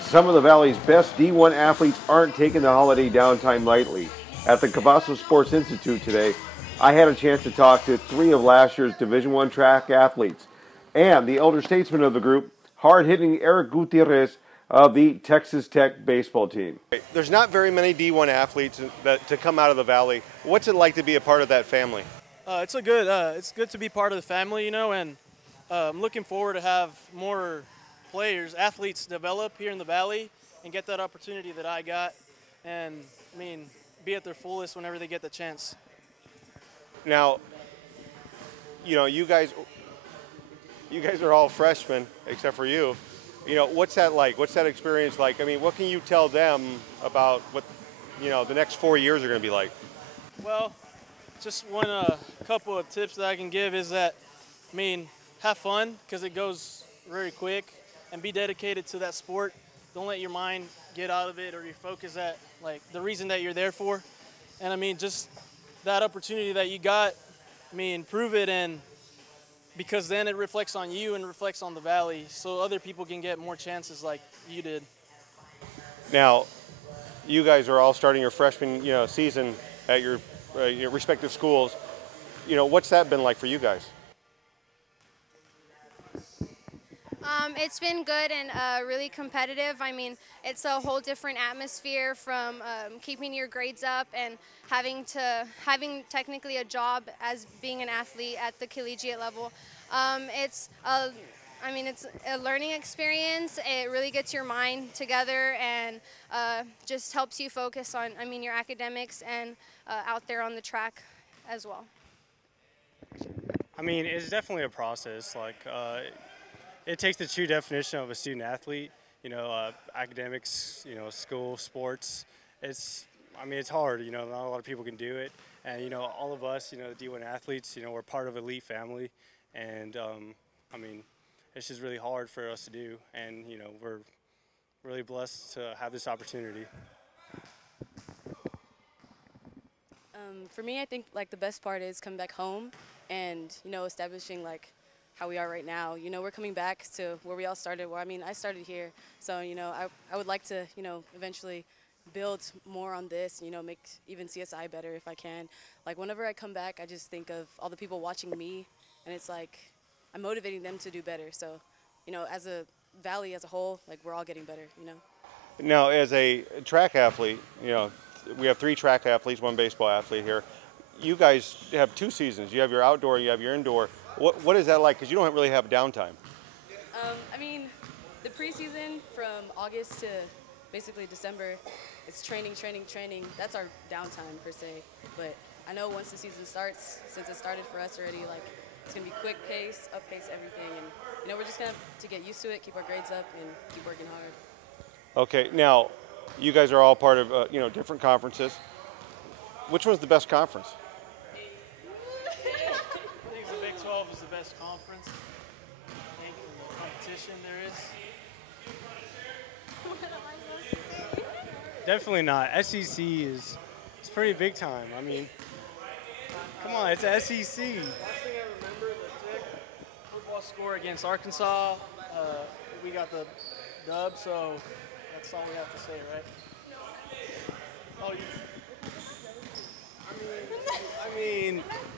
Some of the Valley's best D1 athletes aren't taking the holiday downtime lightly. At the Cavasso Sports Institute today, I had a chance to talk to 3 of last year's Division I track athletes and the elder statesman of the group, hard-hitting Eric Gutierrez of the Texas Tech baseball team. There's not very many D1 athletes to come out of the Valley. What's it like to be a part of that family? It's good to be part of the family, you know, and I'm looking forward to have more athletes develop here in the Valley and get that opportunity that I got, and I mean, be at their fullest whenever they get the chance. Now, you know, you guys are all freshmen except for you. You know, what's that like? What's that experience like? I mean, what can you tell them about what, you know, the next 4 years are going to be like? Well, just one couple of tips that I can give is that, I mean, have fun because it goes very quick, and be dedicated to that sport. Don't let your mind get out of it or your focus at like the reason that you're there for. And I mean, just that opportunity that you got, I mean, prove it, and because then it reflects on you and reflects on the Valley, so other people can get more chances like you did. Now, you guys are all starting your freshman, season at your respective schools. You know, what's that been like for you guys? It's been good and really competitive. I mean, it's a whole different atmosphere from keeping your grades up and having technically a job as being an athlete at the collegiate level. It's a learning experience. It really gets your mind together and just helps you focus on, your academics and out there on the track as well. I mean, it's definitely a process. Like, it takes the true definition of a student athlete, academics, school, sports. It's hard, not a lot of people can do it. And, all of us, the D1 athletes, we're part of an elite family. And, it's just really hard for us to do. And, we're really blessed to have this opportunity. For me, I think, the best part is coming back home and, establishing, how we are right now. We're coming back to where we all started. I started here. So, I would like to, eventually build more on this, make even CSI better if I can. Whenever I come back, I just think of all the people watching me, and it's I'm motivating them to do better. So, as a Valley as a whole, we're all getting better, Now, as a track athlete, we have 3 track athletes, 1 baseball athlete here. You guys have 2 seasons. You have your outdoor, you have your indoor. What is that like? Because you don't really have downtime. The preseason from August to basically December, it's training. That's our downtime per se. But I know once the season starts, since it started for us already, it's gonna be quick pace, up pace, everything, and we're just gonna have to get used to it, keep our grades up, and keep working hard. Okay, now you guys are all part of different conferences. Which one's the best conference? I think the Big 12 is the best conference. I think the competition there is. Definitely not. SEC is pretty big time. Come on, it's the SEC. Last thing I remember, the Tech football score against Arkansas, we got the dub, so that's all we have to say, right? Oh,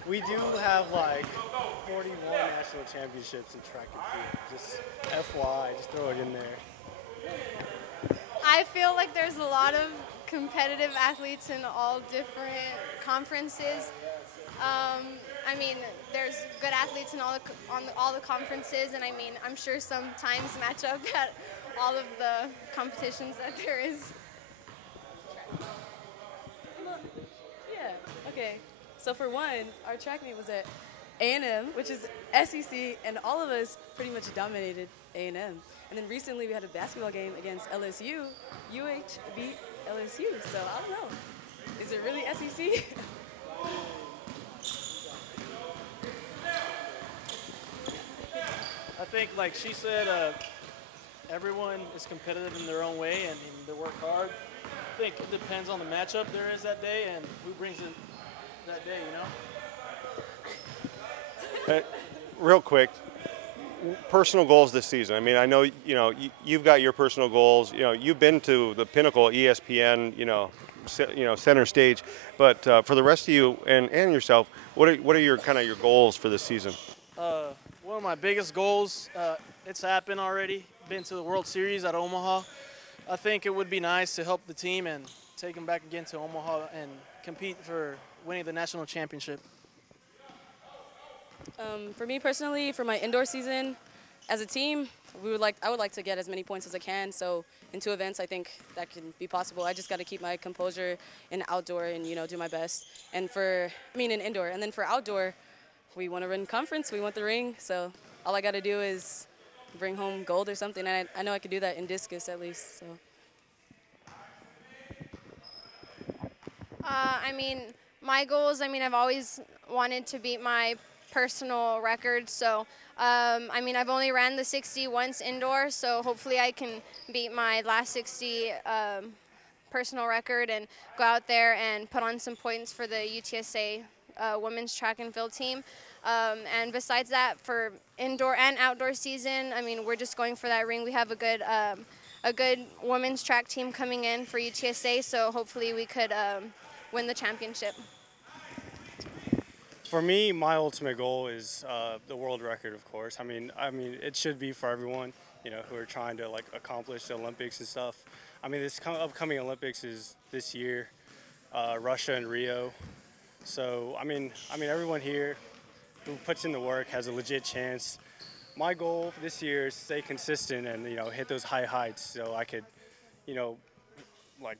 we do have 41 national championships in track and field. Just FYI, just throw it in there. I feel like there's a lot of competitive athletes in all different conferences. There's good athletes in all the conferences, and I'm sure some times match up at all of the competitions that there is. Yeah, okay. So for one, our track meet was at A&M, which is SEC, and all of us pretty much dominated A&M. And then recently we had a basketball game against LSU. UH beat LSU, so I don't know. Is it really SEC? I think, like she said, everyone is competitive in their own way and they work hard. I think it depends on the matchup there is that day and who brings it that day, Real quick, personal goals this season. I mean, I know you've got your personal goals. You've been to the pinnacle, ESPN. Center stage. But for the rest of you and yourself, what are your your goals for this season? One of my biggest goals, it's happened already. Been to the World Series at Omaha. I think it would be nice to help the team and take them back again to Omaha and compete for winning the national championship. For me personally, for my indoor season, as a team, I would like to get as many points as I can. So in 2 events, I think that can be possible. I just got to keep my composure in outdoor and do my best. And in indoor, and then for outdoor, we want to win conference. We want the ring. So all I got to do is bring home gold or something. And I know I could do that in discus at least. So. My goals. I've always wanted to beat my personal record. So, I've only ran the 60 once indoor, so hopefully I can beat my last 60 personal record and go out there and put on some points for the UTSA women's track and field team. And besides that, for indoor and outdoor season, we're just going for that ring. We have a good women's track team coming in for UTSA, so hopefully we could win the championship. For me, my ultimate goal is the world record, of course. It should be for everyone, who are trying to accomplish the Olympics and stuff. This upcoming Olympics is this year, Russia and Rio. So, everyone here who puts in the work has a legit chance. My goal this year is to stay consistent and, hit those high heights so I could,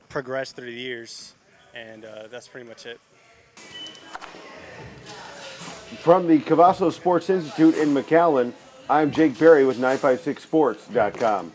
progress through the years. And that's pretty much it. From the Cavasso Sports Institute in McAllen, I'm Jake Berry with 956sports.com.